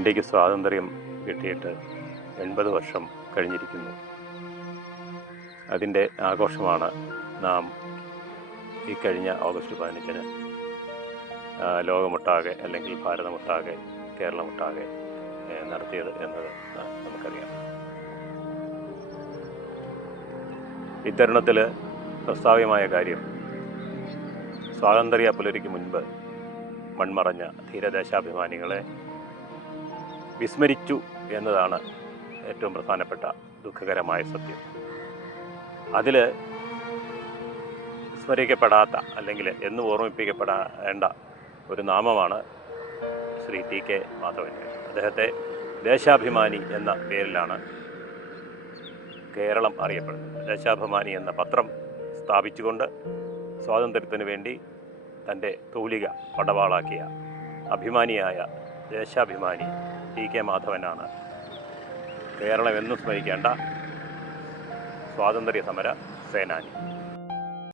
ഇന്ത്യക്ക് സ്വാതന്ത്ര്യം കിട്ടിയിട്ട് 80 വർഷം കഴിഞ്ഞിരിക്കുന്നു. അതിൻ്റെ ആഘോഷമാണ് നാം ഈ കഴിഞ്ഞ ഓഗസ്റ്റ് 15-ന് ലോകമൊട്ടാകെ അല്ലെങ്കിൽ ഭാരതമൊട്ടാകെ കേരളമൊട്ടാകെ നടത്തിയത് എന്നത് നമുക്കറിയാം. ഇത്തരുണത്തിൽ പ്രസ്താവ്യമായ കാര്യം, സ്വാതന്ത്ര്യ പുലരിക്ക് മുൻപ് മൺമറഞ്ഞ ധീരദേശാഭിമാനികളെ വിസ്മരിച്ചു എന്നതാണ് ഏറ്റവും പ്രധാനപ്പെട്ട ദുഃഖകരമായ സത്യം. അതിൽ സ്മരിക്കപ്പെടാത്ത അല്ലെങ്കിൽ എന്നും ഓർമ്മിപ്പിക്കപ്പെടേണ്ട ഒരു നാമമാണ് ശ്രീ ടി.കെ. മാധവൻ്റെ. അദ്ദേഹത്തെ ദേശാഭിമാനി എന്ന പേരിലാണ് കേരളം അറിയപ്പെടുന്നത്. ദേശാഭിമാനി എന്ന പത്രം സ്ഥാപിച്ചുകൊണ്ട് സ്വാതന്ത്ര്യത്തിന് വേണ്ടി തൻ്റെ തൂലിക പടവാളാക്കിയ അഭിമാനിയായ ദേശാഭിമാനി ടി.കെ. മാധവനാണ് കേരളം എന്നും സ്മരിക്കേണ്ട സ്വാതന്ത്ര്യ സമര സേനാനി.